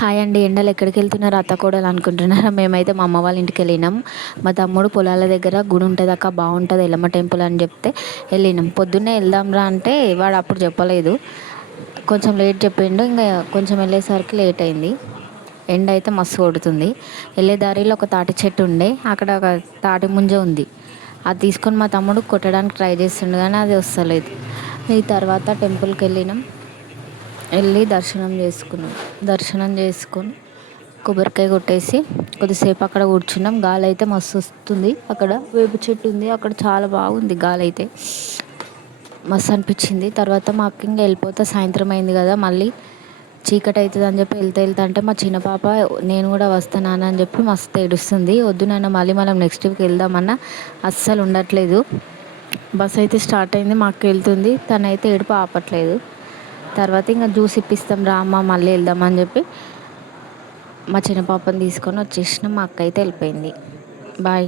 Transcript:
Hi అండి. ఎండలు ఎక్కడికి వెళ్తున్నారు అత్త కోడలు అనుకుంటున్నారా? మేమైతే మా అమ్మ వాళ్ళ ఇంటికి వెళ్ళినాం. మా తమ్ముడు పొలాల దగ్గర గుడి ఉంటుంది అక్క, బాగుంటుంది ఎల్లమ్మ టెంపుల్ అని చెప్తే వెళ్ళినాం. పొద్దున్నే వెళ్దాంరా అంటే వాడు అప్పుడు చెప్పలేదు, కొంచెం లేట్ చెప్పిండు. ఇంకా కొంచెం వెళ్ళేసరికి లేట్ అయింది. ఎండ అయితే మస్తు కొడుతుంది. వెళ్ళే దారిలో ఒక తాటి చెట్టు ఉండే, అక్కడ ఒక తాటి ముంజ ఉంది. అది తీసుకొని మా తమ్ముడు కొట్టడానికి ట్రై చేస్తుండు కానీ అది వస్తలేదు. ఈ తర్వాత టెంపుల్కి వెళ్ళినాం. వెళ్ళి దర్శనం చేసుకొని కొబ్బరికాయ కొట్టేసి కొద్దిసేపు అక్కడ కూర్చున్నాం. గాలి అయితే మస్తు వస్తుంది. అక్కడ వేప చెట్టు ఉంది, అక్కడ చాలా బాగుంది గాలి అయితే మస్తు అనిపించింది. తర్వాత మా అక్క ఇంకా వెళ్ళిపోతే సాయంత్రం అయింది కదా, మళ్ళీ చీకటి అవుతుంది అని చెప్పి వెళ్తా అంటే మా చిన్న పాప నేను కూడా వస్తాను అని చెప్పి మస్తు ఏడుస్తుంది. వద్దు నాన్న, మళ్ళీ మనం నెక్స్ట్ వీక్ వెళ్దామన్నా అస్సలు ఉండట్లేదు. బస్ అయితే స్టార్ట్ అయింది, మా అక్క వెళ్తుంది, తనైతే ఏడుపు ఆపట్లేదు. తర్వాత ఇంకా జ్యూస్ ఇప్పిస్తాం రా అమ్మ మళ్ళీ వెళ్దామని చెప్పి మా చిన్న పాపని తీసుకొని వచ్చేసిన. మా అక్క అయితే వెళ్ళిపోయింది. బాయ్.